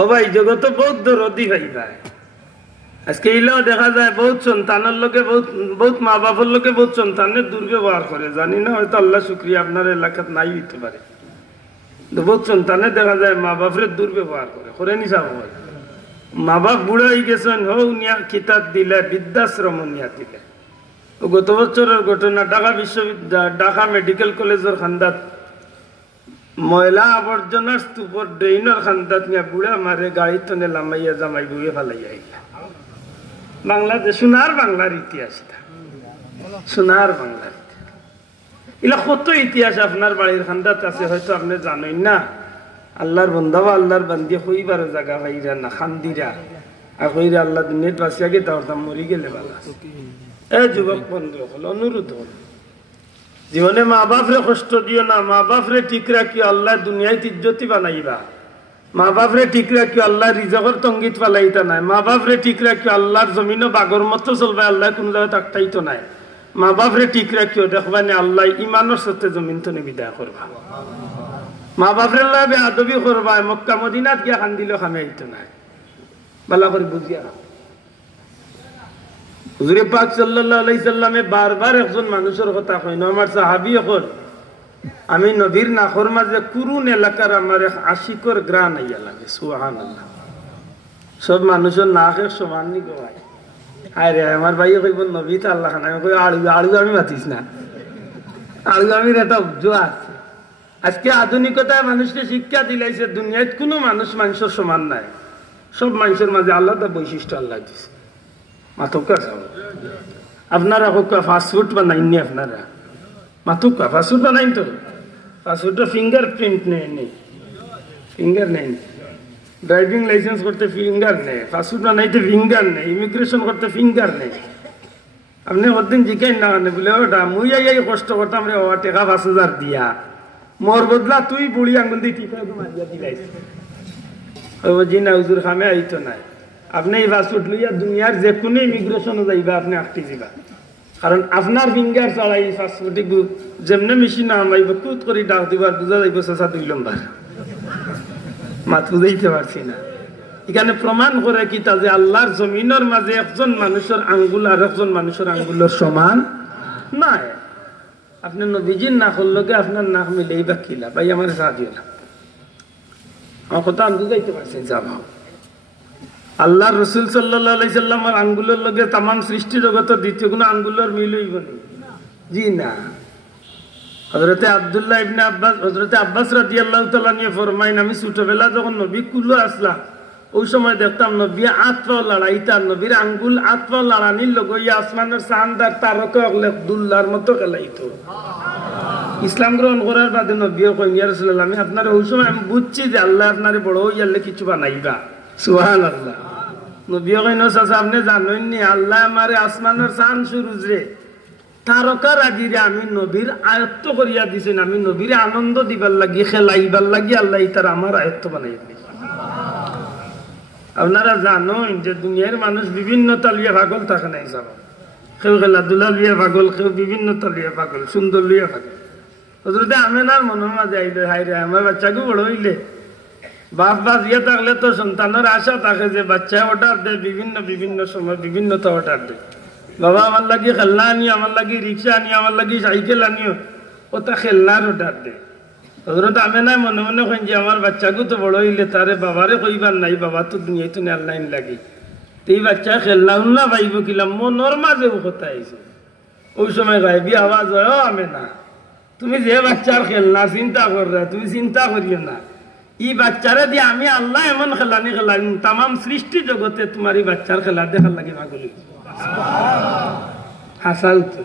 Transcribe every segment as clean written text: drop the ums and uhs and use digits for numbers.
ও ভাই জগত বহুত দরদি ভাই ভাই আজকে ইলাও দেখা যায় বহুত সন্তানের লোকে বহুত মা বাবার লোকে বহুত সন্তানের দুর্ব্যবহার করে জানি না হয়তো আল্লাহ শুকরিয়া আপনার এলাকাত নাই হইতে পারে বহুত সন্তানে দেখা যায় মা বাপের দুর্ব্যবহার করে নি সাব মা বাপ বুড়া হয়ে গেছেন হৌ নিয়া কিতাব দিলে বৃদ্ধাশ্রম নিয়া দিলে গত বছরের ঘটনা ঢাকা মেডিকেল কলেজের খান্দাত ময়লা আবর্জনার স্তূপর ড্রেইনের খান্দাত নিয়ে বুড়া মারে গাড়ির টনে লামাইয়া জামাই বুয়ে ফেলাইয়া বাংলাদেশ সোনার বাংলার ইতিহাস সোনার বাংলার এলা কত ইতিহাস আপনার বাড়ির খান্দাত আছে হয়তো আপনি জানেন না আল্লাহর বন্ধা বা আল্লাহর বান্দি হইবার জায়গা ভাইরা না খান্দিরা আর হইরা আল্লাহ দুনিয়াত বাঁচিয়া গে তার মরি গেলে ভালো এ যুবক বন্ধু হল অনুরোধ হল জীবনে মা বাপরে কষ্ট দিও না মা বাপরে ঠিক রাখিও আল্লাহ দুনিয়ায় ইজ্জতি বানাইবা মা বাপরে ঠিক রাখিও আল্লাহ রিজকের তঙ্গিত পালাইতা নাই মা বাপরে ঠিক রাখিও আল্লাহর জমিনও বাগর মতো চলবে আল্লাহ কোন জায়গায় তাকটাইতো নাই মা বাপরে ঠিক রাখিও দেখবা নে আল্লাহ ইমানের সাথে জমিন তো বিদায় করবা মা বাপরে লাগে আদবি করবা মক্কা মদিনাত গিয়া খান দিলেও খামে আইতো নাই ভালো করে বুঝিয়া হুজুরে পাক সাল্লাল্লাহু আলাইহি সাল্লামে বারবার একজন মানুষের কথা কইন আমার সাহাবী হল আমি নবীর নাখর মাঝে কুরুন এলাকার আমার আশিকর গ্রান আইয়া লাগে সুবহানাল্লাহ সব মানুষের নাক এক সমান নি কয় আরে আমার ভাই কইব নবী তো আল্লাহ খান আমি কই আলু আমি মাতিস না আলু আমি এটা জোয়া আজকে আধুনিকতায় মানুষকে শিক্ষা দিলাইছে দুনিয়ায় কোনো মানুষের সমান নাই সব মানুষের মাঝে আলাদা বৈশিষ্ট্য আল্লাহ দিছে মাতুকা আপনারা ফাস্টফুড বানাইনি আপনারা মাতুকা ফাস্টফুড বানাইন তো ফাস্টফুডটা ফিঙ্গার প্রিন্ট নেই ফিঙ্গার নেই ড্রাইভিং লাইসেন্স করতে ফিঙ্গার নেই ফাস্টফুড বানাইতে ফিঙ্গার নেই ইমিগ্রেশন করতে ফিঙ্গার নেই আপনি কতদিন জিজ্ঞাসা না কারণে বলে ওটা মুই এই কষ্ট করতাম রে ও টাকা 5,000 দিয়া মোর বদলা তুই বুড়ি আঙ্গুল দিয়ে টিপা মারিয়া দিলাইস ও জি না হুজুর খামে আইতো নাই আপনি এই পাসপোর্ট লইয়া দুনিয়ার যে কোনো ইমিগ্রেশনে যাইবা আপনি আটকে যাবা কারণ আপনার ফিঙ্গার চড়াই পাসপোর্টে যেমনে মেশিন আমাইব কুত করে ডাক দিবার বুঝা যাইব 6-7 নম্বর মাত বুঝাইতে পারছি না এখানে প্রমাণ করে কি তা যে আল্লাহর জমিনের মাঝে একজন মানুষের আঙ্গুল আর একজন মানুষের আঙ্গুলের সমান নয় আপনি নবীজির নাক লগে আপনার নাক মিলেই বা কিলা ভাই আমার সাহায্য না আমার কথা আমি বুঝাইতে পারছি যাবা আল্লাহ রসুল সাল্লাল্লাহু আলাইহি সাল্লামের আঙ্গুলের লগে তাম সৃষ্টি জগতের দ্বিতীয় কোনো আঙ্গুলের মিল হইব না জি না হযরতে আব্দুল্লাহ ইবনে আব্বাস হযরতে আব্বাস রাদিয়াল্লাহু তাআলা নিয়ে ফরমাইন আমি ছোটবেলা যখন নবী কুলো আসলাম ওই সময় দেখতাম নবী আত্মা লড়াইতা নবীর আঙ্গুল আত্মা লড়ানির লগে আসমানের চাঁদার তারকা দুল্লার মতো খেলাইতো ইসলাম গ্রহণ করার বাদে নবী কইন ইয়া রাসূলুল্লাহ আমি আপনার ওই সময় আমি বুঝছি যে আল্লাহ আপনারে বড় হইয়ালে কিছু বানাইবা সুবহানাল্লাহ নবী কইন চাচা আপনি জানেন নি আল্লাহ আমারে আসমানের চাঁদ সূরজ রে তারকার আগিরে আমি নবীর আয়ত্ত করিয়া দিছেন আমি নবীর আনন্দ দিবার লাগি খেলাইবার লাগি আল্লাহ তার আমার আয়ত্ত বানাই দিয়েছে আপনারা জানেন যে দুনিয়ার মানুষ বিভিন্ন তালিয়া পাগল থাকে নাই যাব কেউ খেলাধুলা লিয়া পাগল কেউ বিভিন্ন তালিয়া পাগল সুন্দর লিয়া পাগল হযরতে আমেনার মনের মাঝে আইলে হাই রে আমার বাচ্চাকে বড় হইলে বাপ বাজিয়া থাকলে তো সন্তানের আশা থাকে যে বাচ্চা অর্ডার দেয় বিভিন্ন সময় বিভিন্নতা অর্ডার দেয় বাবা আমার লাগি খেলনা আনিও আমার লাগি রিক্সা আনিও আমার লাগি সাইকেল আনিও ওটা খেলনার অর্ডার দেয় হযরত আমেনা মনে মনে কইন যে আমার বাচ্চাকে তো বড় হইলে তারে বাবারে কইবার নাই বাবা তো দুনিয়ায় তো অনলাইন লাগি এই বাচ্চা খেলনা উন্না পাইব কিলাম মনের মাঝে কথা আইছে ওই সময় গায়েবী আওয়াজ হয় ও আমেনা তুমি যে বাচ্চার খেলনা চিন্তা কররা তুমি চিন্তা করিও না এই বাচ্চারে দিয়ে আমি আল্লাহ এমন খেলানি খেলাম তাম সৃষ্টি জগতে তোমার এই বাচ্চার খেলা দেখার লাগে পাগল হাসাল তো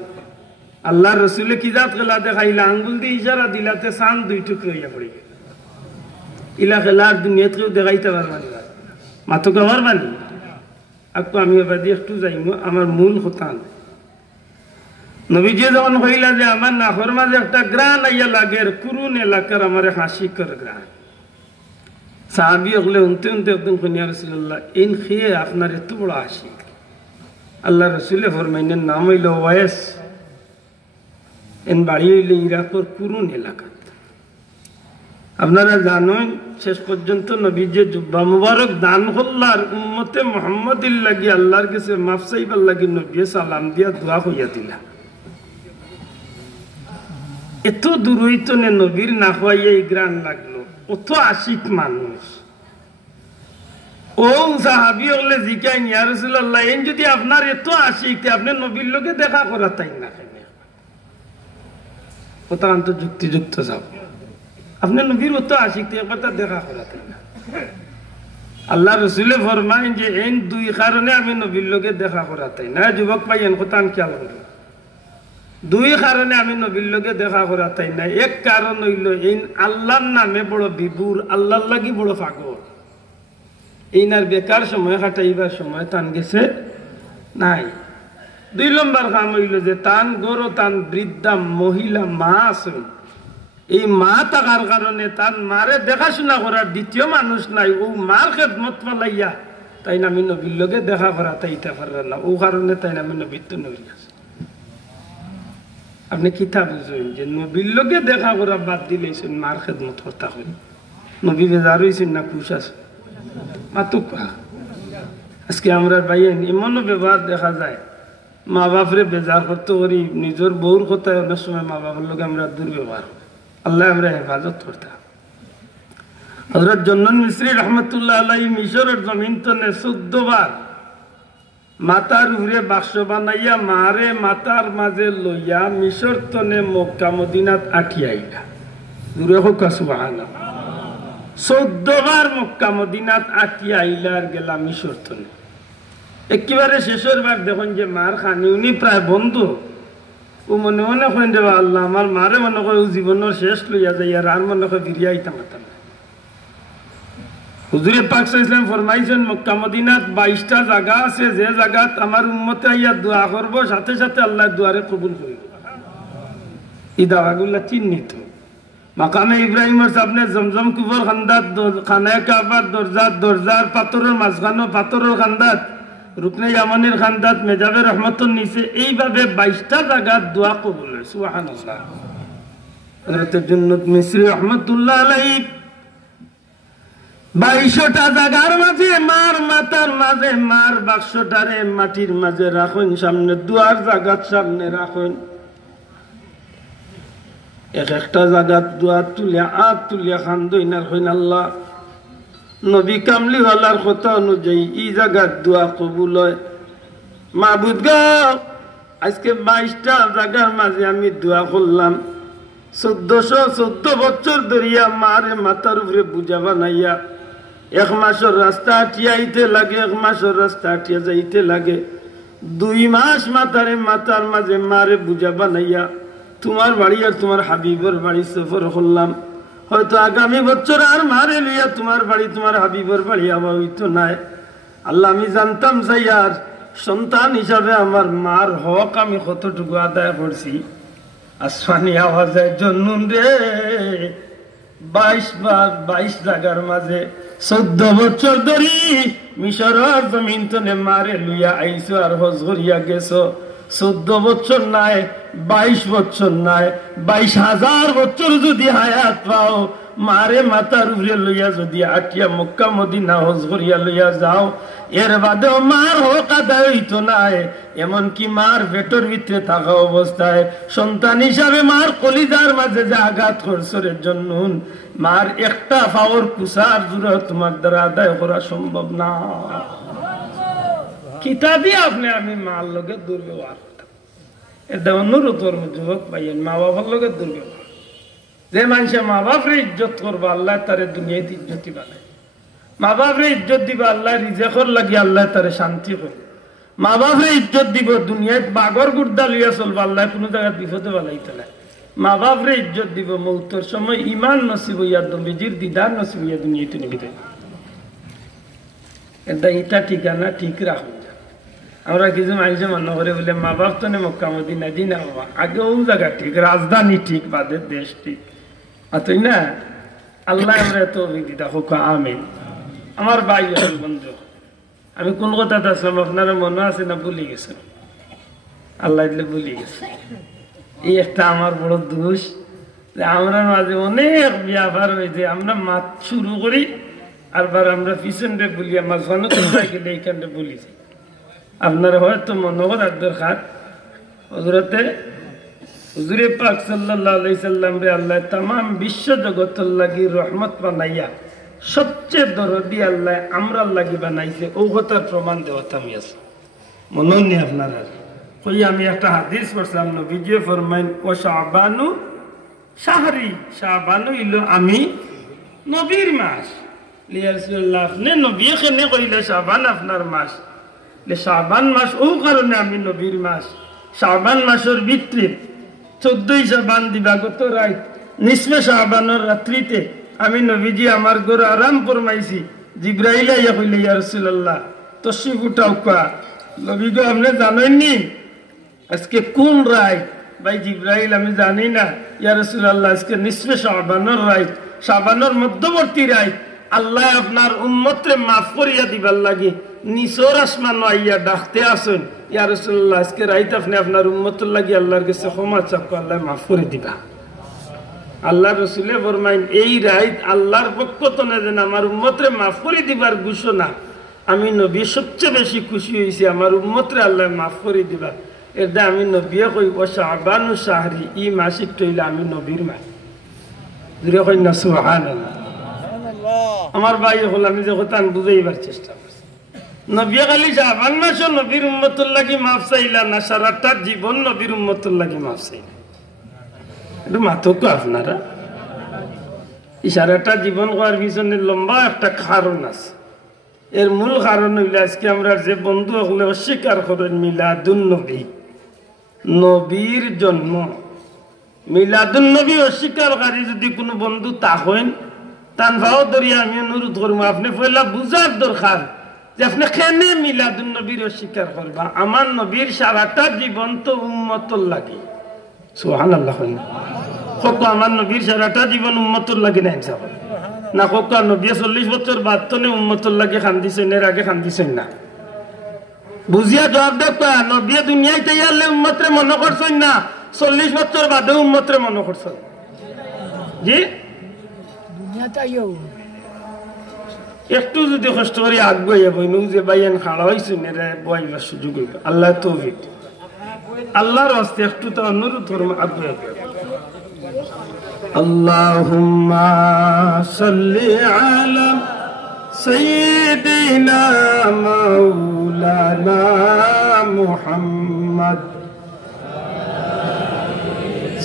আল্লাহ রসুলে কি জাত খেলা দেখাইলা আঙ্গুল দিয়ে ইশারা দিলাতে চাঁদ 2 টুকরো হইয়া পড়ে গেল ইলা খেলা দুনিয়াত কেউ দেখাইতে পারবানি মাথো কাবার বানি আকু আমি এবার দিয়ে একটু যাইমু আমার মূল কথা নবীজি যখন কইলা যে আমার নাখর মাঝে একটা গ্রান আইয়া লাগে কুরুন এলাকার আমার হাসিকর গ্রান সাহাবী হলে উনতে একদম কইয়া রাসূলুল্লাহ ইন খেয়ে আপনার এত বড় আশিক আল্লাহ রসুলে ফরমাইনের নাম হইল ওয়াস এন বাড়ি হইলে ইরাকর কুরুন এলাকা আপনারা জানেন শেষ পর্যন্ত নবী যে জুব্বা মুবারক দান করলার উম্মতে মুহাম্মাদির লাগি আল্লাহর কাছে মাফ চাইবার লাগি নবী সালাম দিয়া দোয়া কইয়া দিলা। এত দূর হইতো নে নবীর না হইয়া এই গ্রান লাগলো, অত আশিক মানুষ। ও সাহাবী হলে জিকাই ইয়া রাসূলুল্লাহ, এন যদি আপনার এত আশিক আপনি নবীর লগে দেখা করা তাই না কেন? কথা তো যুক্তিযুক্ত যাব, আপনি নবীর অত আশিক কথা দেখা করা তাই না? আল্লাহ রসুলে ফরমাইন যে এন দুই কারণে আমি নবীর লগে দেখা করা তাই না। যুবক ভাই এন কথা খেয়াল করুন, দুই কারণে আমি নবীর লগে দেখা করা তাই না। এক কারণ হইল এই আল্লাহর নামে বড় বিভুর, আল্লাহর লাগি বড় পাগল, এইনার বেকার সময় কাটাইবার সময় টান গেছে নাই। দুই নম্বর কাম হইল যে তান গরো তান বৃদ্ধা মহিলা মা আছেন, এই মা থাকার কারণে তার মারে দেখাশোনা করার দ্বিতীয় মানুষ নাই। ও মার খেদমত পালাইয়া তাই না আমি নবীর লগে দেখা করা তাইতে পারে না, ও কারণে তাই না আমি নবীর তো নবী আছে। আপনি কিতা বুঝবেন যে নবীর লগে দেখা করা বাদ দিলেছেন মার খেদমত করতে হয়। নবী বেজার হয়েছেন না খুশ আছে মাতুক। আজকে আমরা ভাইয়েন এমনও ব্যবহার দেখা যায়, মা বাপরে বেজার করতে করি, নিজের বউর কথায় অনেক সময় মা বাবার লগে আমরা দুর্ব্যবহার। আল্লাহ আমরা হেফাজত করতাম। হযরত জন্নন মিসরি রহমতুল্লাহ আলাইহি মিশরের জমিন তনে 14 বার মাতার উপরে বাক্স বানাইয়া মারে মাতার মাঝে লইয়া মিশর তনে মক্কা মদিনাত আঠিয়াইলা। দূরে হোক সুবহানাল্লাহ। 14 বার মক্কা মদিনাত আঠিয়াইলা আর গেলা মিশর তনে। একেবারে শেষের বার দেখুন যে মার খানি উনি প্রায় বন্ধ। ও মনে মনে করেন দেবা আল্লাহ আমার মারে মনে করে জীবনের শেষ লইয়া যাই আর মনে করে ফিরিয়া আইতাম। হুজুরে পাক সাল্লাল্লাহু আলাইহি ওয়াসাল্লাম ফরমাইছেন মক্কা মদিনাত 22টা জায়গা আছে, যে জায়গাত আমার উম্মতে আইয়া দোয়া করব সাথে সাথে আল্লাহ দুয়ারে কবুল করিব। এই দাওয়াগুলা চিহ্নিত। মাকামে ইব্রাহিমের সামনে জমজম কুবর খান্দাত, খানায়ে কাবার দরজার পাথরের মাঝখানো পাথরের খান্দাত, রুকনে ইয়ামানির খান্দাত, মেজাবে রহমতুন নিচে, এইভাবে 22টা জায়গা দোয়া কবুল হয়। সুবহানাল্লাহ। হযরত জন্নত মিসরি রহমাতুল্লাহ আলাইহি 22টা জায়গার মাঝে মার মাতার মাঝে মার বাক্সটারে মাটির মাঝে রাখুন, সামনে দুয়ার জায়গার সামনে রাখুন। এক একটা জায়গাত দুয়ার তুলিয়া আত তুলিয়া খান্দইনার হইন আল্লাহ নবী কামলি হলার কথা অনুযায়ী এই জায়গার দোয়া কবুল হয়। মাহবুদ গো আজকে 22টা জায়গার মাঝে আমি দোয়া করলাম, 1414 বছর ধরিয়া মারে মাথার উপরে বুঝা বানাইয়া 1 মাসের রাস্তা আটিয়াইতে লাগে, 1 মাসের রাস্তা আটিয়া যাইতে লাগে, 2 মাস মাথার মাঝে মারে বুঝা বানাইয়া তোমার বাড়ি আর তোমার হাবিবের বাড়ি সফর করলাম। হয়তো আগামী বছর আর মারে লইয়া তোমার বাড়ি তোমার হাবিবের বাড়ি আবার হইতো নাই। আল্লাহ আমি জানতাম যাই আর সন্তান হিসাবে আমার মার হক আমি কতটুকু আদায় করছি। আসমানি আওয়াজে জন্নুন রে 22 বার 22 জায়গার মাঝে 14 বছর ধরি মিশরের জমিন তনে মারে লইয়া আইছো আর হজ করিয়া গেছো। 14 বছর নাই, 22 বছর নাই, 22,000 বছর যদি হায়াত পাও, মারে মাথার উপরে লইয়া যদি আটিয়া মক্কা মদিনা হজ করিয়া লইয়া যাও, এর বাদেও মার হক আদায় হইতো নাই। এমনকি মার পেটের ভিতরে থাকা অবস্থায় সন্তান হিসাবে মার কলিজার মাঝে যে আঘাত করছরের জন্য মার একটা পাওয়ার কুসার জুড়ে তোমার দ্বারা আদায় করা সম্ভব না। কিতাবি আপনি আমি মার লগে দুর্ব্যবহার করতাম, এটা অনুরোধ যুবক পাইয়েন মা বাবার লগে দুর্ব্যবহার। যে মানুষে মা বাপরে ইজ্জত করবা আল্লাহ তারে দুনিয়াতে ইজ্জতি বানায়। মা বাপরে ইজ্জত দিবা আল্লাহ রিজেকর লাগি আল্লাহ তারে শান্তি করে। মা বাপরে ইজ্জত দিব দুনিয়াত বাগর গুর্দা লইয়া চলবা আল্লাহ কোনো জায়গায় বিপদে বানাইতে নাই। মা বাপরে ইজ্জত দিব মৌতের সময় ইমান নসিব হইয়া নবীজির দিদার নসিব হইয়া দুনিয়াতে নিবিতে। এটা ইটা ঠিকানা ঠিক রাখুন। আমরা কিছু মানুষে মনে করে বলে মা বাপ তো মক্কা মদিনা জি না বাবা, আগে ও জায়গা ঠিক, রাজধানী ঠিক, বাদের দেশ ঠিক। আতই না আল্লাহ আমরা তো অভিজ্ঞতা হোক আমিন। আমার ভাই বন্ধু, আমি কোন কথাটা আসলাম আপনারা মনে আছে না ভুলে গেছেন? আল্লাহ দিলে ভুলে গেছে। এই একটা আমার বড় দোষ। আমরা মাঝে অনেক ব্যাপার হয়েছে, আমরা মাত শুরু করি আরবার আমরা পিছনে বলি, আমার ঘন কোথায় গেলে এইখানে বলি। আপনার হয়তো মনোহর দরকার হজরতে হুজুরে পাক সাল্লাল্লাহু আলাইহি সাল্লাম রে আল্লাহ तमाम বিশ্ব জগতের লাগি রহমত বানাইয়া সবচেয়ে দরদি আল্লাহ আমরা লাগি বানাইছে, ও কথার প্রমাণ দেওয়াতাম আছে মনে নেই আপনারা। কই আমি একটা হাদিস পড়ছিলাম, নবীজি ফরমাইন ও শাবানু শাহরি, শাবানু ইলো আমি নবীর মাস। লিয়া রাসূলুল্লাহ আপনি নবী কেন কইলে শাবান আপনার মাস? লে শাবান মাস ও কারণে আমি নবীর মাস। শাবান মাসের ভিতরে 14 শাবান দিবাগত রাত নিসফে শাবানের রাত্রিতে আমি নবীজি আমার ঘর আরাম ফরমাইছি। জিবরাইল আইয়া কইলে ইয়া রাসূলুল্লাহ তশরিফ উঠাও কা। নবী গো আপনি জানেননি আজকে কোন রাত? ভাই জিবরাইল আমি জানি না। ইয়া রাসূলুল্লাহ আজকে নিসফে শাবানের রাত, শাবানের মধ্যবর্তী রাত। আল্লাহ আপনার উম্মতরে মাফ করিয়া দিবার লাগে নিচর আসমান আইয়া ডাকতে আসেন, ইয়া রাসূলুল্লাহ আজকে রাত আপনি আপনার উম্মতের লাগি আল্লাহর কাছে ক্ষমা চাপ, আল্লাহ মাফ করে দিবা। আল্লাহ রসুলে ফরমাইন এই রাত আল্লাহর পক্ষ থেকে যেন আমার উম্মতরে মাফ করে দিবার ঘোষণা। আমি নবী সবচেয়ে বেশি খুশি হয়েছি আমার উম্মতরে আল্লাহ মাফ করে দিবা। এটা আমি নবী কই ও শাবানু শাহরি, ই মাসিক টইলে আমি নবীর মাস। জুড়ে কই না সুবহানাল্লাহ। আমার ভাই হল আমি যে কথা বুঝাইবার চেষ্টা করছি, নবী খালি শাবান মাসও নবীর উম্মতের লাগি মাফ চাইলা না, সারাটা জীবন নবীর উম্মতের লাগি মাফ চাইলা। এটা মাথক আপনারা সারাটা জীবন করার পিছনে লম্বা একটা কারণ আছে। এর মূল কারণ হইলে আজকে আমরা যে বন্ধু হলে অস্বীকার করেন মিলাদুন নবী, নবীর জন্ম। মিলাদুন নবী অস্বীকারী যদি কোনো বন্ধু তা হন তান ভাও ধরিয়া আমি অনুরোধ করবো আপনি পয়লা বুঝার দরকার যে আপনি কেনে মিলাদুন নবীর অস্বীকার করবা। আমার নবীর সারাটা জীবন তো উম্মতর লাগে। সুবহানাল্লাহ। কত আমার নবীর সারাটা জীবন উম্মতর লাগে না ইনসাফ না? কত নবী 40 বছর বাদ তো উম্মতর লাগে খান্দিছেন, এর আগে খান্দিছেন না? বুঝিয়া জবাব দেবা। নবী দুনিয়ায় তাইয়ালে উম্মতরে মনে করছেন না, 40 বছর বাদে উম্মতরে মনে করছেন। জি একটু যদি কষ্ট করে আগুয়ে যাবো যে বাইয়ান খাড়া হয়েছেন এরা বইবার সুযোগ হইব। আল্লাহ তৌফিক, আল্লাহর হস্তে একটু তো অনুরোধ করবো আগুয়ে। আল্লাহুম্মা সাল্লি আলা সাইয়্যিদিনা মাওলানা মুহাম্মদ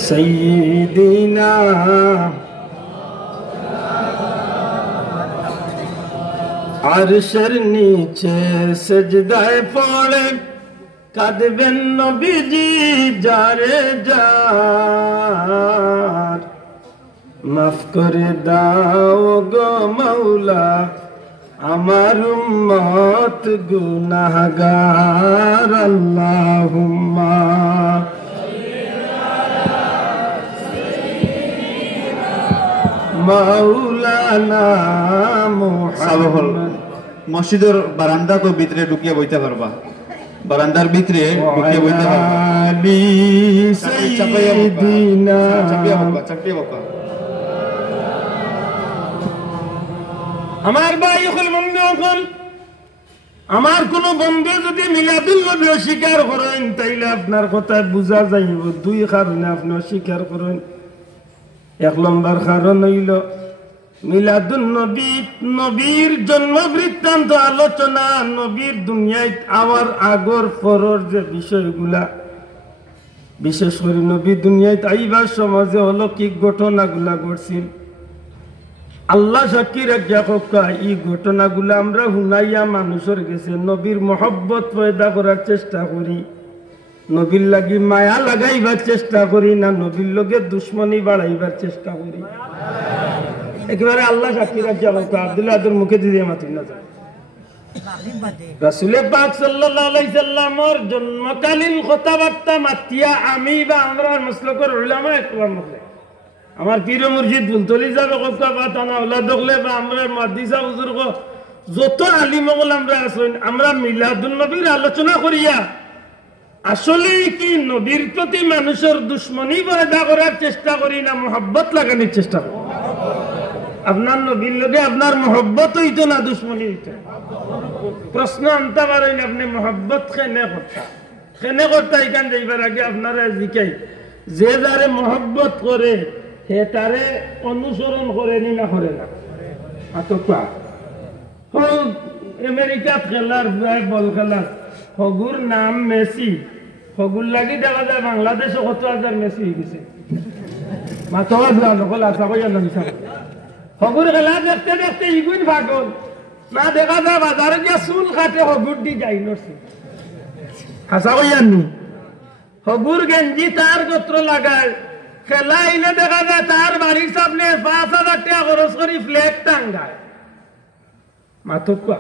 সাইয়্যিদিনা আরশের নিচে সেজদায় পড়ে কাঁদবেন নবীজি যারে যার। মাফ করে দাও গো মাওলা আমার উম্মত গুনাহগার। আল্লাহুম্মা মাওলানা মুহাম্মদ। মসজিদের বারান্দা তো ভিতরে ঢুকিয়ে বইতে পারবা, বারান্দার ভিতরে ঢুকিয়ে বইতে পারবা। আমার ভাই হল বন্ধু হল, আমার কোন বন্ধু যদি মিলাদুল নবী অস্বীকার করেন তাইলে আপনার কথা বুঝা যাইব দুই কারণে আপনি অস্বীকার করেন। এক নম্বর কারণ হইল মিলাদুন নবী, নবীর জন্ম বৃত্তান্ত আলোচনা, নবীর দুনিয়ায় আওয়ার আগর পরর যে বিষয়গুলা, বিশেষ করে নবী দুনিয়ায় আইবার সমাজে অলৌকিক ঘটনাগুলা ঘটছিল। আল্লাহ সাক্ষী রাখিয়া কক্কা এই ঘটনাগুলা আমরা শুনাইয়া মানুষের গেছে নবীর মহব্বত পয়দা করার চেষ্টা করি, নবীর লাগি মায়া লাগাইবার চেষ্টা করি না নবীর লগে দুশ্মনী বাড়াইবার চেষ্টা করি। একেবারে আল্লাহ সাক্ষী রাখিয়া কক্কা আব্দুল মুখে দিয়ে মাতুই না যায়। রাসূল পাক সাল্লাল্লাহু আলাইহি সাল্লামের জন্মকালীন কথাবার্তা মাতিয়া আমি বা আমরা মুসলমান উলামা একরাম মুখে আমার পীর মুর্শিদ বুলতলি যাবে কক্কা বা তানা আওলাদ দেখলে বা আমরা মুহাদ্দিস হুজুর কো যত আলিম ওগুলো আমরা আছেন আমরা মিলাদুন নবীর আলোচনা করিয়া আসলে কি নবীর প্রতি মানুষের দুশ্মনী পয়দা করার চেষ্টা করি না মোহাব্বত লাগানোর চেষ্টা করি? আপনার নবীর লগে আপনার মোহাব্বত হইতো না দুশ্মনী হইতো? প্রশ্ন আনতে পারেন আপনি মোহাব্বত খেনে করতে এখান যাইবার আগে আপনারা জিকাই যে যারে মোহাব্বত করে সে তারে অনুসরণ করে নি না করে না? আমেরিকাত খেলার বল খেলার হগুর নাম মেসি, হগুর লাগি দেখা যায় বাংলাদেশে কত হাজার মেসি হয়ে গেছে। হগুর খেলা দেখতে দেখতে ইগুন পাগল না, দেখা যায় বাজারে গিয়ে চুল কাটে হগুর দি যাই নছি। হাসা কইয়ানি হগুর গেঞ্জি তার গোত্র লাগায়, খেলা আইলে দেখা যায় তার বাড়ির সামনে 5,000 টাকা খরচ করি ফ্ল্যাগ টাঙ্গায়। মাতকা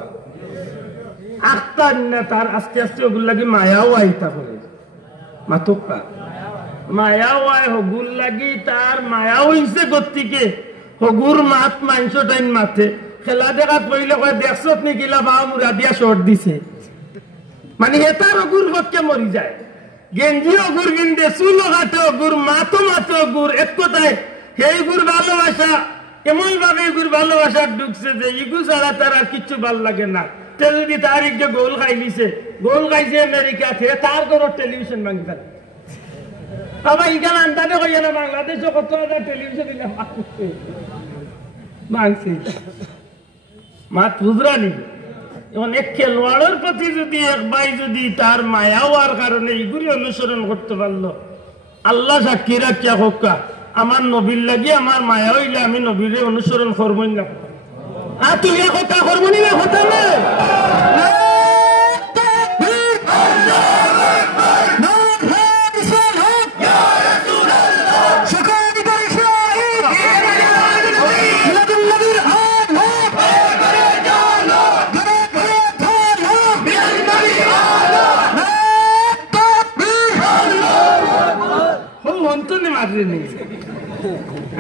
আখতার না তার আস্তে আস্তে ওগুলো লাগি মায়াও আইতা করে। মাতকা মায়াও আয় হগুর লাগি তার মায়াও হইছে গতিকে হগুর মাত মাংস টাইম মাথে খেলা দেখাত বইলে কয় দেখছত নিকিলা বা মুরা দিয়া শর্ট দিছে, মানে এটার অগুর পক্ষে মরি যায়। গেঞ্জি অগুর গিন্দে চুল কাটে অগুর মাতো মাতো অগুর এক কথায় সেই গুর ভালোবাসা এমন ভাবে এগুর ভালোবাসা ঢুকছে যে ইগু ছাড়া তার আর কিচ্ছু ভাল লাগে না। তে যদি তার যে গোল খাইলিছে, গোল খাইছে আমেরিকা থেকে তার ঘর টেলিভিশন ভাঙি ফেলে। আবার ইগান আন্দাজে কইয়া না বাংলাদেশে কত হাজার টেলিভিশন দিলাম মাংসি মাত বুঝরা নিবে। এখন এক খেলোয়াড়ের প্রতি যদি এক ভাই যদি তার মায়া হওয়ার কারণে এগুলি অনুসরণ করতে পারলো, আল্লাহ সাক্ষী রাখিয়া হোকা আমার নবীর লাগি আমার মায়া হইলে আমি নবীরে অনুসরণ করবই না। আর তুমি কথা করবনি না কথা না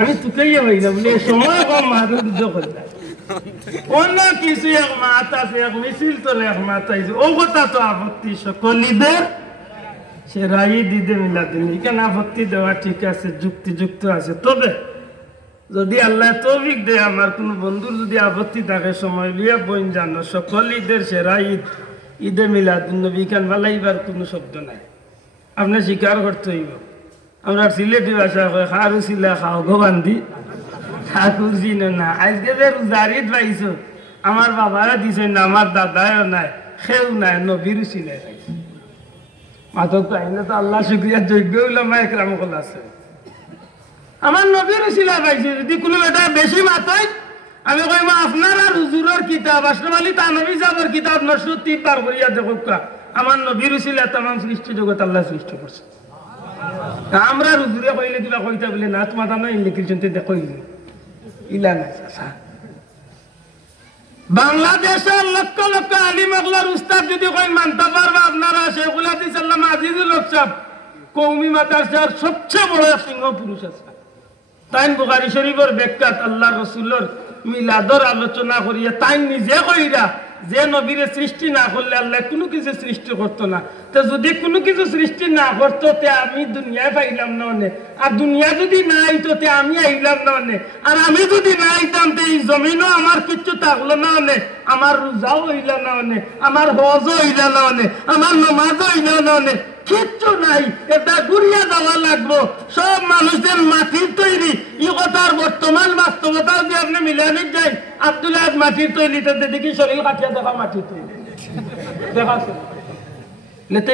আমি তুকেই হইলাম সময় কম মাথা যুদ্ধ করলাম অন্য কিছু এক মাত আছে এক মিছিল তোলে এক মাথাইছে ও কথা তো আপত্তি সকলিদের সে রাই দিদে মিলাদিন এখানে আপত্তি দেওয়া ঠিক আছে, যুক্তিযুক্ত আছে। তবে যদি আল্লাহ তৌফিক দেয় আমার কোন বন্ধুর যদি আপত্তি থাকে সময় লিয়া বইন জানো সকল ঈদের সেরা ঈদ ঈদে মিলাদুন নবী খান বালাইবার কোনো শব্দ নাই, আপনার স্বীকার করতে হইব। আমরা সিলেটি ভাষা কয় খারু সিলা খাও গোবান্ধি ঠাকুর চিনে না। আজকে যে রোজারিত পাইছো আমার বাবারা দিছে না, আমার দাদাও নাই, সেও নাই, নবীর সিলাই পাইছে। মাথক আইনে তো আল্লাহ শুক্রিয়া যোগ্য উলামা একরাম কল আছে। আমার নবীর সিলাই পাইছে। যদি কোনো এটা বেশি মাথায় আমি কইম আপনার আর হুজুরের কিতাব আশরাফ আলী থানভী সাহেবের কিতাব 903 পার করিয়া দেখো আমার নবীর সিলাই তামাম সৃষ্টি জগৎ আল্লাহ সৃষ্টি করছে। আমরা রুজুরে কইলে কিবা কইতা বলে না তোমার দাম লিখিছেন কইলি ইলা না। বাংলাদেশের লক্ষ লক্ষ আলিম আগলার উস্তাদ যদি কই মানতে পারবা আপনারা শেখুল হাদিস আল্লামা আজিজুল হক সাহেব কওমি মাদ্রাসার সবচেয়ে বড় সিংহ পুরুষ আছে। তাই বুখারী শরীফের ব্যাখ্যাত আল্লাহ রাসূলের মিলাদর আলোচনা করিয়া তাই নিজে কইরা যে নবীরে সৃষ্টি না করলে আল্লাহ কোনো কিছু সৃষ্টি করতো না। তো যদি কোনো কিছু সৃষ্টি না করতো তে আমি দুনিয়ায় পাইলাম না অনে, আর দুনিয়া যদি না আইতো তে আমি আইলাম না অনে, আর আমি যদি না আইতাম তে এই জমিনও আমার কিচ্ছু থাকলো না অনে, আমার রোজাও হইল না অনে, আমার হজও হইল না অনে, আমার নমাজও হইল না অনে, কিচ্ছু নাই। এটা ঘুরিয়া যাওয়া লাগবো। সব মানুষদের মাটির তৈরি ই কথার বর্তমান বাস্তবতা যদি আপনি মিলানি যাই আব্দুল আজ মাটির তৈরিতে দেখি শরীর কাটিয়া দেখা মাটির তৈরি দেখা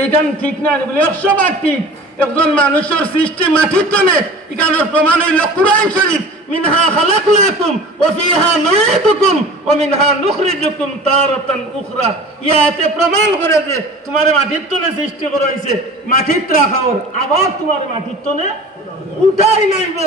এইখান ঠিক না বলে 100 ঠিক। একজন মানুষের সৃষ্টি মাটির তনে এখানের প্রমাণ হইল কুরআন শরীফ মিনহা খালাকনাকুম ওয়া ফিহা নুঈদুকুম ওয়া মিনহা নুখরিজুকুম তারাতান উখরা। ইয়াতে প্রমাণ করে যে তোমার মাটির তনে সৃষ্টি করা হইছে, মাটির রাখাও আবার তোমার মাটির তনে উঠাই নাইব।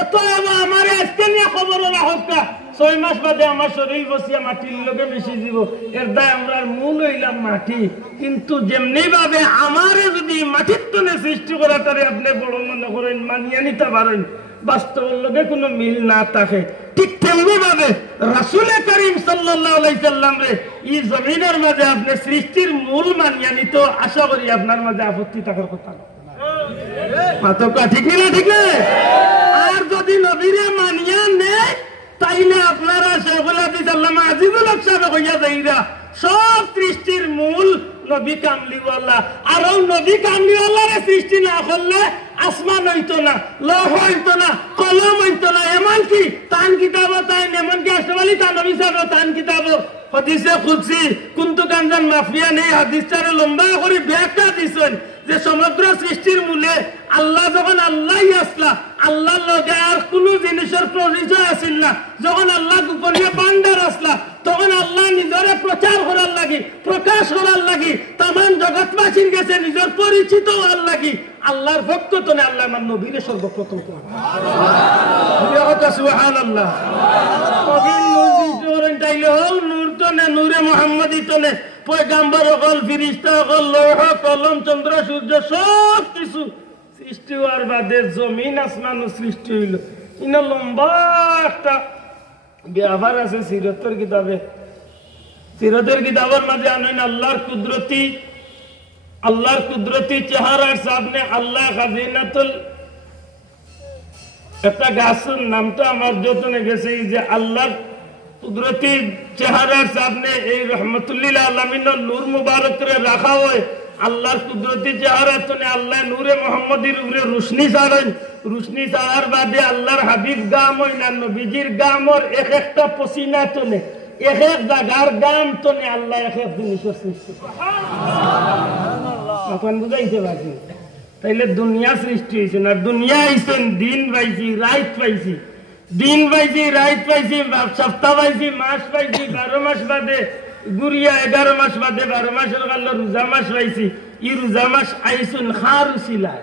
অতএব আমার আজকে নিয়ে খবর রাখা 6 মাস বাদে আমার শরীর বসিয়া মাটির লগে মিশে দিব, এর দায় আমরা মূল হইলাম মাটি। কিন্তু যেমনি ভাবে আমারে যদি মাটির তনে সৃষ্টি করা তারে আপনি বড় মনে করেন মানিয়ে নিতে পারেন, বাস্তবের লগে কোনো মিল না থাকে, ঠিক এমনি ভাবে রাসূল করিম সাল্লাল্লাহু আলাইহি সাল্লাম রে এই জমিনের মাঝে আপনি সৃষ্টির মূল মানিয়া নিত আশা করি আপনার মাঝে আপত্তি থাকার কথা না মাতকা ঠিক না ঠিক না আর যদি নবীরে মানিয়া নেয় তাইলে আপনারা শেখুল হাদিস আল্লামা আজিজুল হক সাহেব কইয়া যাইরা সব সৃষ্টির মূল নবী কামলিওয়ালা আর ও নবী কামলিওয়ালারে সৃষ্টি না করলে আসমান হইতো না লৌহ হইতো না কলম হইতো না এমনকি তান কিতাব তাই এমনকি আশরাফ আলী থানভী সাহেব তান কিতাব হাদিসে কুদসি কুনতু কানজান মাফিয়া নেই হাদিসটারে লম্বা করে ব্যাখ্যা দিছেন যে সমগ্র সৃষ্টির মূলে আল্লাহ যখন আল্লাহই আসলা আল্লাহর লগে আর কোনো জিনিসের পরিচয় আসিল না যখন আল্লাহ গোপনীয় বান্দার আসলা তখন আল্লাহ নিজরে প্রচার করার লাগি প্রকাশ করার লাগি তাম জগৎবাসীর কাছে নিজের পরিচিত হওয়ার লাগি আল্লাহর ভক্ত তনে আল্লাহ আমার নবীরে সর্বপ্রথম সুবহানাল্লাহ নূরে মুহাম্মদী তনে পয়গাম্বর হল ফিরিস্তা হল লৌহ কলম চন্দ্র সূর্য সব কিছু সৃষ্টি হওয়ার বাদে জমিন আসমান সৃষ্টি হইল ইনা লম্বা একটা ব্যাপার আছে সিরতের কিতাবে সিরতের কিতাবের মাঝে আনেন আল্লাহর কুদরতি চেহারার সামনে আল্লাহ খাজিনাতুল একটা গাছের নামটা আমার যতনে গেছে যে আল্লাহর কুদরতি চেহারার সামনে এই রহমতুল্লিল আলামিনের নূর মুবারকরে রাখা হয় আল্লাহর কুদরতি চেহারা তনে আল্লাহ নূরে মুহাম্মদীর উপরে রোশনি ছাড়েন রোশনি ছাড়ার বাদে আল্লাহর হাবিব গাম হয় না নবীজির গামর এক একটা পসিনা তনে এক এক জায়গার গাম তনে আল্লাহ এক এক জিনিসের সৃষ্টি এখন বুঝাইতে পারছি তাইলে দুনিয়া সৃষ্টি হয়েছে না দুনিয়া হয়েছেন দিন পাইছি রাত পাইছি দিন পাইছি রাত পাইছি সপ্তাহ পাইছি মাস পাইছি 12 মাস বাদে গুড়িয়া 11 মাস বাদে 12 মাসের কাল রোজা মাস পাইছি ই রোজা মাস আইসুন হার উসিলায়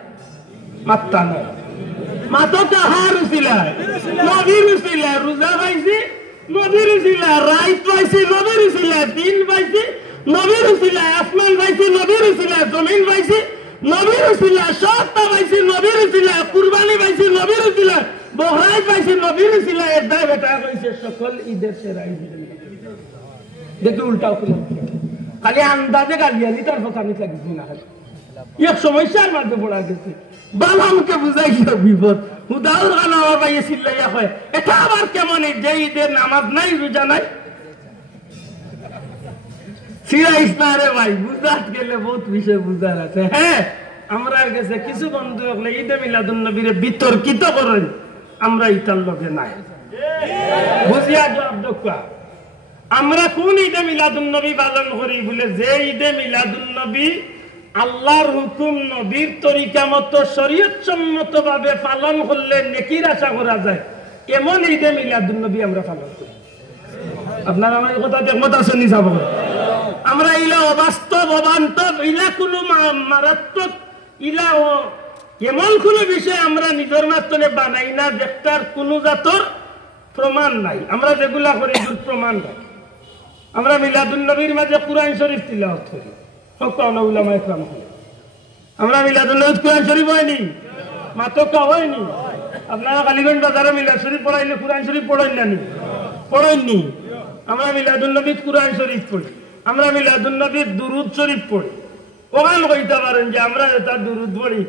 মাত্তা নয় মাতটা হার উসিলায় নবীর উসিলায় রোজা পাইছি নবীর উসিলায় রাত পাইছি নবীর উসিলায় দিন পাইছি নবীর উসিলায় আসমান পাইছি নবীর উসিলায় জমিন পাইছি নবীর উসিলায় সবটা পাইছি নবীর উসিলায় কুরবানি পাইছি নবীর উসিলায় বহরাই পাইছি নবীর উসিলায় এর দায় বেটা কইছে সকল ঈদের সেরা ঈদ দেখি উল্টাও খালি আন্দাজে গালিয়ালি তার কথা আমি লাগিছি না খালি এক সমস্যার মধ্যে পড়া গেছে বালামকে বুঝাইছিল বিপদ হুদাউর খান আমার ভাইয়ে চিল্লাইয়া হয় এটা আবার কেমন যে ঈদের নামাজ নাই রোজা নাই সিরাইস না রে ভাই বুঝাত গেলে বহুত বিষয় বুঝার আছে হ্যাঁ আমরা গেছে কিছু বন্ধু হলে ঈদে মিলাদুন নবীরে বিতর্কিত করেন আমরা ইতার লোকে নাই বুঝিয়া জবাব দোকা আমরা কোন ঈদে মিলাদুন নবী পালন করি বলে যে ঈদে মিলাদুন নবী আল্লাহর হুকুম নবীর তরিকা মতো শরীয়ত সম্মত ভাবে পালন করলে নেকির আশা করা যায় এমন ঈদে মিলাদুন নবী আমরা পালন করি আপনারা আমার কথা একমত আছেন নি যাব আমরা ইলা অবাস্তব অবান্তব ইলা কোনো মারাত্মক ইলা এমন কোন বিষয় আমরা নিজের মাধ্যমে বানাই না যেটার কোনো জাতর প্রমাণ নাই আমরা যেগুলা করি প্রমাণ নাই আমরা মিলাদুন নবীর মাঝে কুরআন শরীফ তিলাওয়াত করি সকল উলামা ইকরাম করে আমরা মিলাদুন নবী কুরআন শরীফ হয়নি মাতকা হয়নি আপনারা কালীগঞ্জ বাজারে মিলাদ শরীফ পড়াইলে কুরআন শরীফ পড়েন না নি পড়েননি আমরা মিলাদুন নবী কুরআন শরীফ পড়ি আমরা মিলাদুন নবীর দুরূদ শরীফ পড়ি ওখান কইতে পারেন যে আমরা এটা দুরূদ পড়ি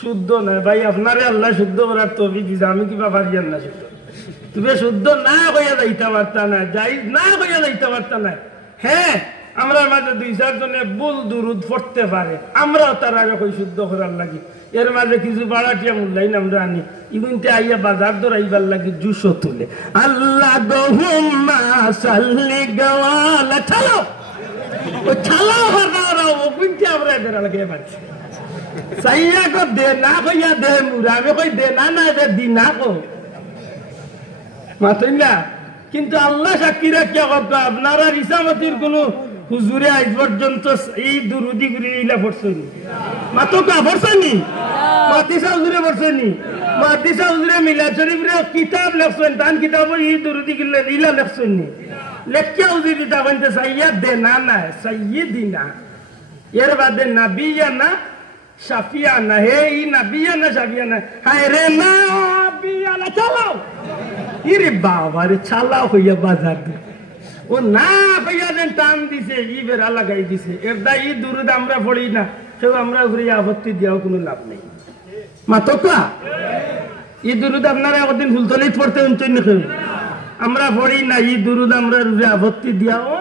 শুদ্ধ নয় ভাই আপনারে আল্লাহ শুদ্ধ করার তৌফিক দিয়েছে আমি কিবা পারিয়ান না শুদ্ধ তুমি শুদ্ধ না কইয়া যাইতে পারতা না জায়েজ না কইয়া যাইতে পারতা না হ্যাঁ আমরা মাঝে 2-4 জনে ভুল দুরূদ পড়তে পারে আমরাও তার আগে কই শুদ্ধ করার লাগি এর মাঝে কিছু বাড়াটিয়া মূল্যাইন আমরা আনি ইগুনতে আইয়া বাজার দরাইবার লাগি জুসো তুলে আল্লাহ গহুম্মা সাল্লি গাওয়ালা চালো ও চালো হরারা ও গুনতে আমরা এদের লাগে পাচ্ছি সাইয়া কো দে না কইয়া দে মুরাবে কই দে না না দে দি না কো মাতইলা কিন্তু আল্লাহ সাক্ষী রাখিয়া কথা আপনারা রিসামতির কোনো হুজুরে আজ পর্যন্ত এই দুরুদি গুলি ইলা পড়ছেন মাতকা পড়ছেনি মাতিসা হুজুরে পড়ছেনি মাতিসা হুজুরে মিলাদ শরীফের কিতাব লেখছেন তান কিতাব এই দুরুদি গুলি ইলা লেখছেন লেখিয়া হুজুর দিতা কইতে সাইয়্যিদ দে না না সাইয়্যিদিনা এর বাদে নবিয়ানা শাফিয়ানা হে ই নবিয়ানা শাফিয়ানা হায় রে নবিয়ানা চলো ইরে বাবারে ছালা হইয়া বাজার দি ও না কইয়া দেন টান দিছে ই বেড়া লাগাই দিছে এর দা ই দুরুদ আমরা পড়ি না সব আমরা ঘুরে আপত্তি দিয়াও কোনো লাভ নেই মাতকা ই দুরুদ আপনারা একদিন ফুলতলিত পড়তে উঞ্চন নেই আমরা পড়ি না ই দুরুদ আমরা ঘুরে আপত্তি দিয়াও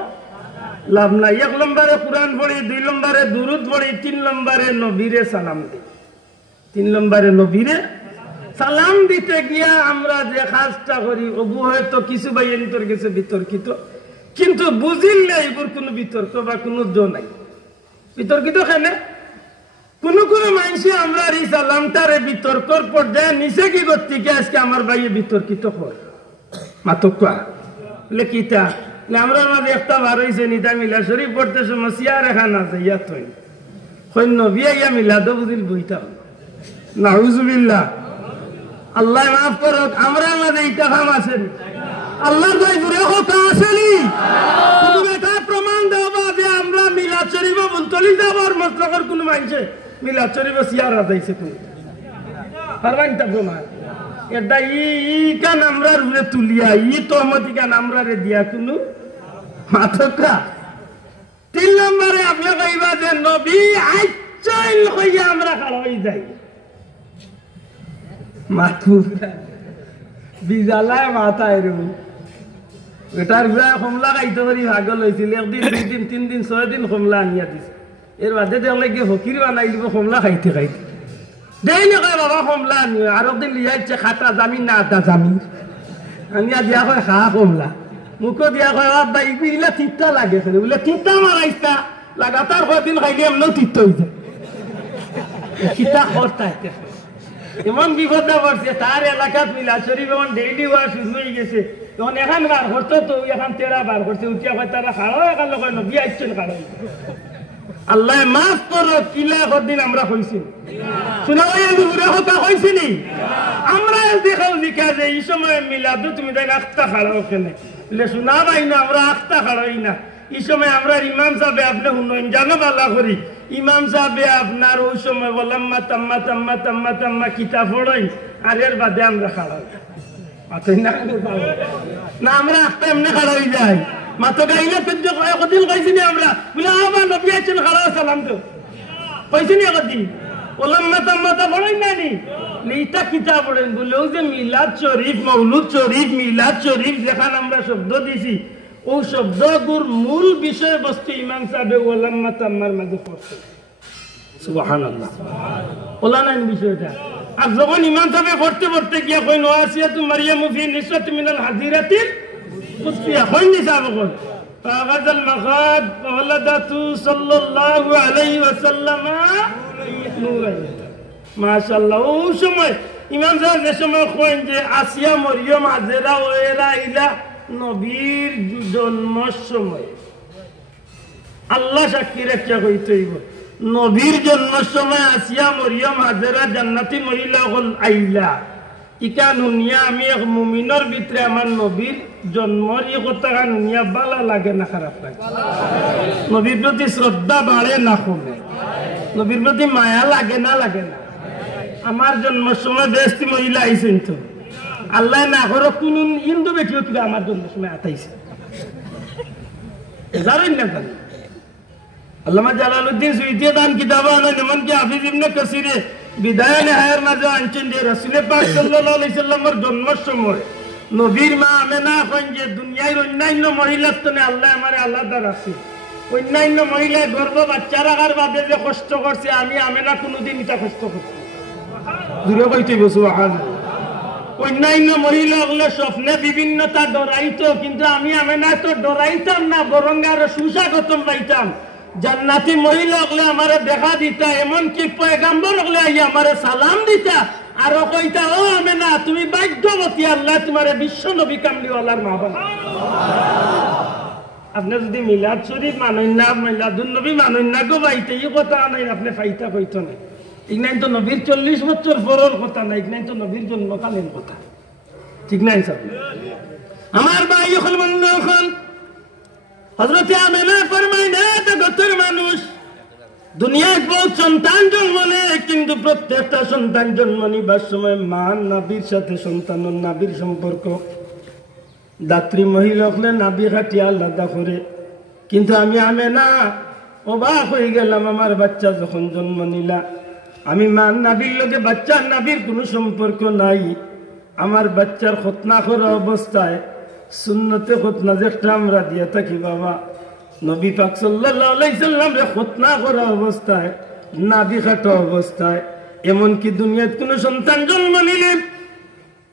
লাভ নাই 1 নম্বরে কুরআন পড়ি 2 নম্বরে দুরুদ পড়ি 3 নম্বরে নবীরে সালাম দিই 3 নম্বরে নবীরে সালাম দিতে গিয়া আমরা যে কাজটা করি ওগু হয়তো কিছু ভাই এন্তর গেছে বিতর্কিত কিন্তু বুঝিল না এগুর কোনো বিতর্ক বা কোনো দ নাই বিতর্কিত কেন কোন কোন মানুষে আমরা এই সালামটারে বিতর্কর পর্যায়ে নিচে কি করতে গিয়ে আজকে আমার ভাইয়ে বিতর্কিত হয় মাতকা বলে কিতা আমরা মাঝে একটা বার হয়েছে নিতা মিলা শরীফ পড়তে সমস্যা রেখা না আছে ইয়াত হয় নবী ইয়া মিলাদ বুঝিল বইটা নাউজুবিল্লাহ আল্লাহ মাফ করুক আমরা মাঝে এইটা কাম আছেন আল্লাহর ভাই ঘুরে কথা আসেনি তুমি এটা প্রমাণ দেওয়া যে আমরা মিলাদ শরীফ বুলতলি যাবার মতলবের কোন মানুষে মিলাদ শরীফ সিয়ারা যাইছে কোন পারবেন তা প্রমাণ এটা ই কান আমরা রুরে তুলিয়া ই তোহমতি কান আমরা রে দিয়া কোন মাতকা 3 নম্বরে আপনি কইবা যে নবী আইচাইল হইয়া আমরা খাড়া হই যাই মাথুরা বিজালায় মাথা এরম এটার ঘুরায় কমলা খাইতে পারি ভাগল হয়েছিল 1 দিন 2 দিন 3 দিন 6 দিন কমলা আনিয়া দিছে এর বাদে দেখলে গিয়ে ফকির বানাই দিব কমলা খাইতে খাইতে দেয়নি কয় বাবা কমলা আনিও আর একদিন লিয়া ইচ্ছে খাতা জামি না আটা জামি আনিয়া দিয়া কয় খা কমলা মুখো দিয়া কয় বাবা ইগুলা তিতা লাগে খেলে বলে তিতা মারাইতা লাগাতার কদিন খাইলে এমনও তিতা হয়ে যায় কিতা করতা এমন বিপদে পড়ছে তার এলাকাত মিলাদ শরীফ এমন ডেইলি ওয়াজ শুরু হয়ে গেছে তখন এখান বার করতো তো এখন তেরা বার করছে উঠিয়া কয় তারা খাড়ো এখান লোক নবী আইছেন খাড়ো আল্লাহ মাফ করো কিলা কদিন আমরা কইছি শোনা ভাই আমি ঘুরে কথা কইছি নি আমরা দেখাও লিখা যে এই সময় মিলাদ তুমি তাই আখতা খাড়ো কেন বলে শোনা ভাই না আমরা আখতা খাড়োই না এই সময় আমরা ইমাম সাহেব আপনি হুনন জানো বালা করি ইমাম সাহেব আপনার ওই সময় বললাম তাম্মা তাম্মা তাম্মা তাম্মা কিতাব পড়াই আর এর বাদে আমরা খাড়াই না আমরা আখতা এমনি খাড়াই যাই মাত্র গাইলে কদিন কইছিনি আমরা বলে আমার নবী আছেন খাড়া সালাম তো কইছিনি একদিন বললাম তাম্মা তা পড়াই না নি এইটা কিতাব পড়েন বলে ওই যে মিলাদ শরীফ মৌলুদ শরীফ মিলাদ শরীফ যেখানে আমরা শব্দ দিছি ও শব্দগুর মূল বিষয়বস্তু ইমাম সাহেব ওলাম্মা তাম্মার মাঝে পড়ছে সুবহানাল্লাহ ওলা নাই বিষয়টা আর যখন ইমাম সাহেব পড়তে পড়তে গিয়া কই নওয়াসিয়াতু মারইয়াম ফি নিসওয়াতি মিনাল হাজিরাতিল কুসফিয়া কইনি সাহেব কই ফাগাজাল মাগাদ ওয়ালাদাতু সাল্লাল্লাহু আলাইহি ওয়াসাল্লাম নূরাইয়া মাশাআল্লাহ ও সময় ইমাম সাহেব যে সময় কইন যে আসিয়া মারইয়াম হাজেরা ওয়েরা ইলা নবীর জন্মের সময় আল্লাহ সাক্ষী রেখা কইতে হইব নবীর জন্মের সময় আসিয়া মরিয়ম হাজেরা জান্নাতি মহিলা হল আইলা ইকা নুনিয়া আমি এক মুমিনের ভিতরে আমার নবীর জন্মর ই কথা নুনিয়া বালা লাগে না খারাপ লাগে নবীর প্রতি শ্রদ্ধা বাড়ে না কমে নবীর প্রতি মায়া লাগে না আমার জন্মের সময় বেশি মহিলা আইছেন তো আল্লাহ না করো কোন হিন্দু বেটিও কিবা আমার জন্য সময় আতাইছে জানেন না জানেন আল্লামা জালালউদ্দিন সুয়ুতী দান কিতাব আনেন এমনকি হাফিজ ইবনে কাসিরে বিদায় নেহায়ের মাঝে আনছেন যে রাসূল পাক সাল্লাল্লাহু আলাইহি সাল্লামের জন্মের সময় নবীর মা আমেনা কইন যে দুনিয়ার অন্যান্য মহিলার তনে আল্লাহ আমারে আলাদা রাখছে অন্যান্য মহিলায় গর্ভ বাচ্চা রাখার বাদে যে কষ্ট করছে আমি আমেনা কোনোদিন এটা কষ্ট করছি দূরে কইতে সুবহানাল্লাহ অন্যান্য মহিলা হলে স্বপ্নে বিভিন্নতা ডরাইতো কিন্তু আমি আমেনা তো ডরাইতাম না বরং আরো সুস্বাগতম পাইতাম জান্নাতি মহিলা হলে আমারে দেখা দিতা এমনকি পয়গাম্বর হলে আমারে সালাম দিতা আরো কইতা ও আমেনা তুমি ভাগ্যবতী আল্লাহ তোমারে বিশ্ব নবী কামলিওয়ালার মা বানা আপনি যদি মিলাদ শরীফ মানেন না মিলাদুন নবী মানেন না গো ভাইতে এই কথা নাই আপনি ফাইতা কইতো না ইগনাইন তো নবীর 40 বছর পরের কথা না ইগনাইন তো নবীর জন্মকালীন কথা ঠিক নাই স্যার আমার ভাই এখন মনে এখন হযরত আমেনা ফরমায় না তো গতর মানুষ দুনিয়ায় বহুত সন্তান জন্ম নেয় কিন্তু প্রত্যেকটা সন্তান জন্ম নিবার সময় মা নবীর সাথে সন্তানের নবীর সম্পর্ক দাত্রী মহিলা হলে নাবি খাটিয়া আলাদা করে। কিন্তু আমি আমেনা অবাক হয়ে গেলাম, আমার বাচ্চা যখন জন্ম নিলা, আমি মা নাবির লগে বাচ্চার নাবির কোনো সম্পর্ক নাই। আমার বাচ্চার খতনা করা অবস্থায় সুন্নতে খতনা যেটা আমরা দিয়ে থাকি বাবা, নবী পাক সাল্লাল্লাহু আলাইহি সাল্লাম রে খতনা করা অবস্থায়, নাবি খাটা অবস্থায়, এমনকি দুনিয়ার কোন সন্তান জন্ম নিলে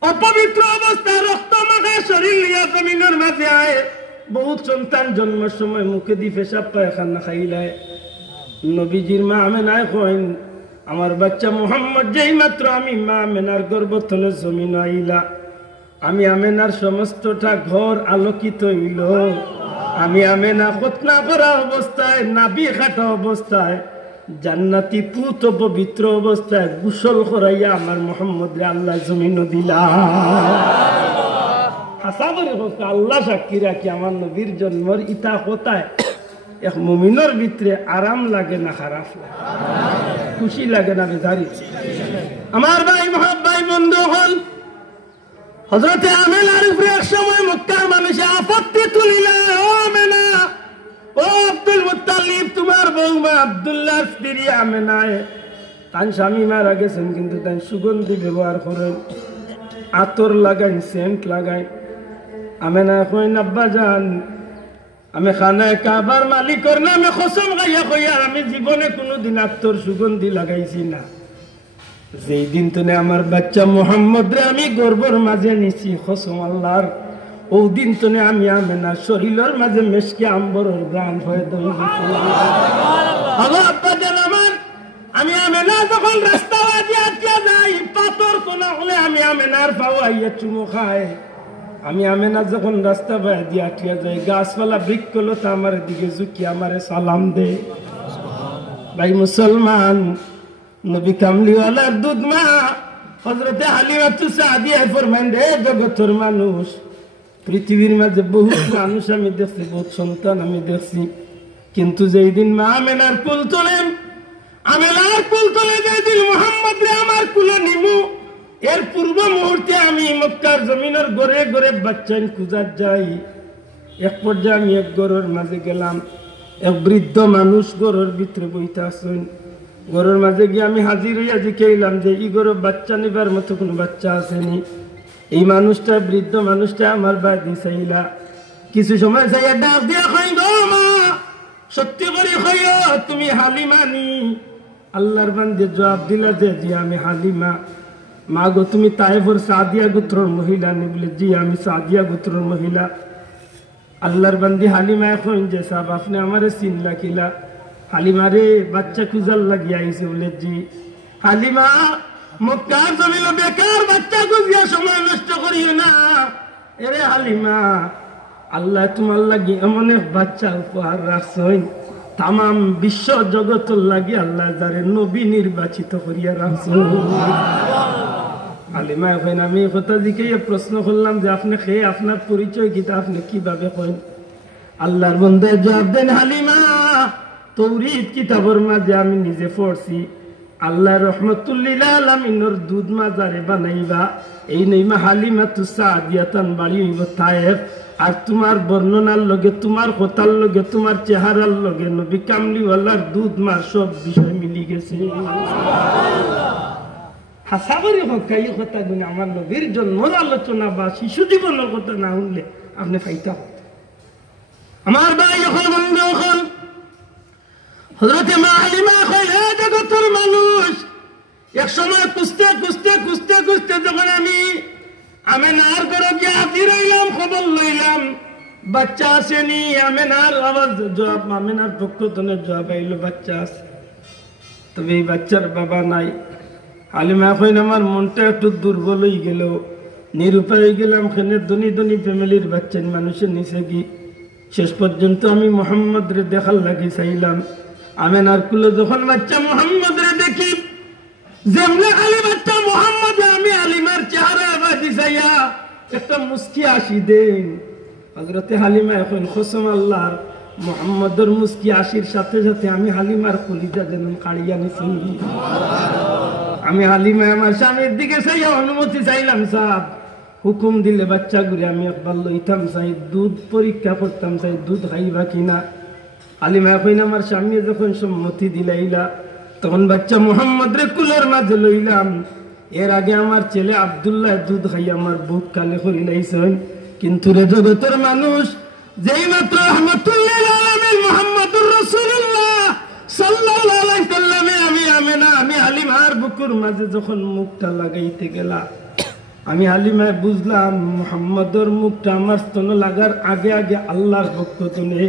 অপবিত্র অবস্থায় রক্ত মাখা শরীর নিয়ে জমিনের মাঝে আয়। বহুত সন্তান জন্মের সময় মুখে দি পেশাব পায়খানা খাইলায়। নবীজির মা আমেনায় কইন, আমার বাচ্চা মুহাম্মদ যেই মাত্র আমি মা আমেনার গর্ভতলে জমিন আইলা, আমি আমেনার সমস্তটা ঘর আলোকিত হইল। আমি আমেনা খতনা করা অবস্থায়, নাবি খাটা অবস্থায়, জান্নাতি পুত পবিত্র অবস্থায় গোসল করাইয়া আমার মুহাম্মদ রে আল্লাহ জমিন দিলা। আশা করি আল্লাহ সাক্ষী রাখি, আমার নবীর জন্মর ইতা হতায় এক মুমিনের ভিতরে আরাম লাগে না খারাপ লাগে, খুশি লাগে না বেজারি। আমার ভাই মহাব্বাই বন্ধু হল হযরতে আমেনার উপরে এক সময় মক্কার মানুষে আপত্তি তুলিলা। ও আমেনা, ও আব্দুল মুত্তালিব, তোমার বৌমা আব্দুল্লাহর স্ত্রী আমেনায়, তার স্বামী মারা গেছেন কিন্তু তাই সুগন্ধি ব্যবহার করেন, আতর লাগাই, সেন্ট লাগাই। আমেনা কইন, আব্বা জান, আমি খানায় কাবার মালিকর নামে কসম খাইয়া কইয়া আমি জীবনে কোনোদিন আতর সুগন্ধি লাগাইছি না। যেই দিন তুনে আমার বাচ্চা মুহাম্মদ রে আমি গর্ভের মাঝে নিছি কসম আল্লাহর, ও দিন তুনে আমি আমেনা শরীরের মাঝে মেশকে আম্বরের গ্রাম হয়ে দই গেছি। আব্বা জান আমার, আমি আমেনা যখন রাস্তা বাজি আটকে যাই, পাথর কোনা হলে আমি আমেনার পাওয়াইয়া চুমু খায়। আমি আমেনা যখন রাস্তা বাই দিয়ে আটকে যাই, গাছপালা বৃক্ষলতা আমার দিকে ঝুঁকি আমারে সালাম দে। ভাই মুসলমান, নবী কামলিওয়ালার দুধ মা হযরতে হালিমাতু সাদিয়া ফরমান, রে জগতের মানুষ, পৃথিবীর মাঝে বহুত মানুষ আমি দেখছি, বহুত সন্তান আমি দেখছি, কিন্তু যেই দিন মা আমেনার কুল তোলেন, আমেনার কুল তোলে যেদিন মুহাম্মদ রে আমার কুলে নিমু, এর পূর্ব মুহূর্তে আমি মক্কার জমিনের গড়ে গড়ে বাচ্চাইন খুঁজার যাই। এক পর্যায়ে আমি এক গড়ের মাঝে গেলাম, এক বৃদ্ধ মানুষ গড়ের ভিতরে বইতে আসেন। গড়ের মাঝে গিয়ে আমি হাজির হইয়া জিজ্ঞাইলাম যে এই গড়ে বাচ্চা নিবার মতো কোনো বাচ্চা আসেনি। এই মানুষটা, বৃদ্ধ মানুষটা আমার বাড়ি চাইলা, কিছু সময় চাইয়া ডাক দিয়া কই, গো মা, সত্যি করে কইও তুমি হালিমা নি? আল্লাহর বান্দে জবাব দিলা যে জি আমি হালিমা। মা গো, তুমি তায়েফের সাদিয়া গোত্রের মহিলা নি? বলে জি আমি সাদিয়া গোত্রের মহিলা। আল্লাহর বান্দি হালিমা এখন যে সাহেব আপনি আমারে চিনলা কিলা? হালিমা রে বাচ্চা খুঁজার লাগিয়ে আইছে। বলে জি। হালিমা, মক্কার জমিল বেকার বাচ্চা খুঁজিয়া সময় নষ্ট করিও না। এরে হালিমা, আল্লাহ তোমার লাগি এমন এক বাচ্চা উপহার রাখছেন, তামাম বিশ্ব জগতের লাগি আল্লাহ যারে নবী নির্বাচিত করিয়া রাখছেন। হালিমা এখন আমি কথা দিকে প্রশ্ন করলাম যে আপনি খেয়ে আপনার পরিচয় গীতা আপনি কিভাবে কইন? আল্লাহর বন্দে জবাব দেন, হালিমা, তৌরিদ কিতাবের মাঝে আমি নিজে পড়ছি, আল্লাহ রহমতুল্লিল আলামিনের দুধ মাজারে বানাইবা, এই নইমা হালিমাতু সাদিয়াতান বাড়ি হইব তায়েফ। আর তোমার বর্ণনার লগে, তোমার কথার লগে, তোমার চেহারার লগে নবী কামলিওয়ালার দুধ মার সব বিষয় মিলি গেছে। হাসাবারি হকাই কথা গুণ আমার নবীর জন্মর আলোচনা বা শিশু জীবনের কথা না শুনলে আপনি ফাইতা হত। আমার ভাই এখন বন্ধ এখন হযরতে মা হালিমা কই, হে জগতের মানুষ, এক সময় খুঁজতে খুঁজতে খুঁজতে খুঁজতে যখন আমি আমেনার ঘরে গিয়ে হাজির হইলাম, খবর লইলাম বাচ্চা আসেনি। আমেনার আওয়াজ জবাব, আমেনার পক্ষ থেকে জবাব আইলো বাচ্চা আছে, তবে এই বাচ্চার বাবা নাই। হালিমা কইন, আমার মনটা একটু দুর্বল হয়ে গেল, নিরুপায় হয়ে গেলাম। খেনে ধনী ধনী ফ্যামিলির বাচ্চা মানুষের নিচে গিয়ে শেষ পর্যন্ত আমি মোহাম্মদ রে দেখার লাগি চাইলাম। আমেনার কুলে যখন বাচ্চা মোহাম্মদ রে দেখি, যেমনে খালি বাচ্চা মোহাম্মদ, আমি হালিমার চেহারা বাজি চাইয়া একটা মুস্কি আসি দেন। হযরতে হালিমা এখন কসম আল্লাহর, মোহাম্মদের মুস্কি আসির সাথে সাথে আমি হালিমার কলিজা যেন কাড়িয়া নিছি। আমি হালিমা আমার স্বামীর দিকে চাইয়া অনুমতি চাইলাম, সাহেব হুকুম দিলে বাচ্চা ঘুরে আমি একবার লইতাম চাই, দুধ পরীক্ষা করতাম চাই দুধ খাইবা কিনা। আলিমা কইন আমার স্বামী যখন সম্মতি দিলাইলা তখন বাচ্চা মোহাম্মদ রে কুলের মাঝে লইলাম। এর আগে আমার ছেলে আব্দুল্লাহ দুধ খাই আমার বুক কালে করিলাইছেন। কিন্তু রে জগতের মানুষ, যেই মাত্র রহমাতুল্লিল আলামিন মুহাম্মদুর রাসূলুল্লাহ সাল্লাল্লাহু আলাইহি সাল্লামে আমি হালিমার বুকুর মাঝে যখন মুখটা লাগাইতে গেলাম, আমি হালিমায় বুঝলাম মুহাম্মদর মুখটা আমার স্তন লাগার আগে আগে আল্লাহর পক্ষ থেকে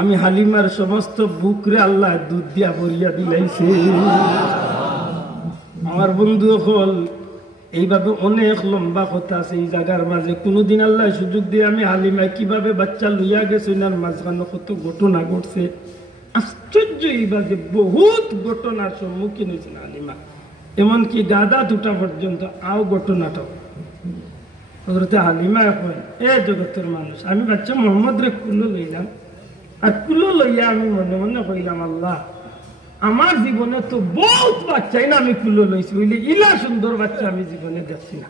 আমি হালিমার সমস্ত বুকরে আল্লাহ দুধ দিয়া ভরিয়া দিলাইছে। আমার বন্ধু হল এইভাবে অনেক লম্বা কথা আছে এই জায়গার মাঝে। কোনোদিন আল্লাহ সুযোগ দিয়ে আমি হালিমায় কিভাবে বাচ্চা লইয়া গেছে না মাঝখানে কত ঘটনা ঘটছে, আশ্চর্য। এইভাবে বহুত ঘটনার সম্মুখীন হয়েছে হালিমা, এমনকি গাদা দুটা পর্যন্ত আও ঘটনাটা হালিমা এখন এ জগতের মানুষ। আমি বাচ্চা মোহাম্মদ রে কুলো লইলাম, আর কুলো লইয়া আমি মনে মনে কইলাম আল্লাহ আমার জীবনে তো বহুত বাচ্চাই না আমি কুলো লইছি, বুঝলি ইলা সুন্দর বাচ্চা আমি জীবনে দেখছি না।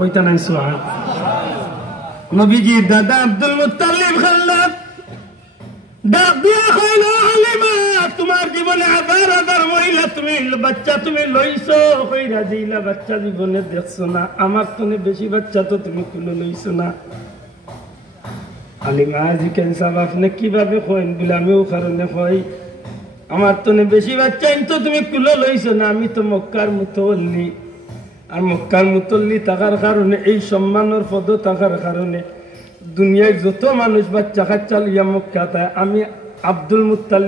কইতা নাই সুবহান। নবীজির দাদা আব্দুল মুত্তালিব খাল্লাদ ডাক দিয়া কইল, হালিমা তোমার জীবনে হাজার হাজার মহিলা তুমি বাচ্চা তুমি লইছো, কইরা দিলা বাচ্চা জীবনে দেখছো না, আমার তো বেশি বাচ্চা তো তুমি কুলো লইছো না। হালিমা জিকেন সাহেব আপনি কিভাবে কইন বলে আমিও কারণে কই, আমার তো বেশি বাচ্চা তো তুমি কুলো লইছো না, আমি তো মক্কার মুতল্লি, আর মক্কার মুতল্লি থাকার কারণে এই সম্মানের পদ থাকার কারণে দুনিয়ায় যত মানুষ বাচ্চা কাচ্চা লইয়া মক্কা তাই আমি আব্দুল মুত্তালিব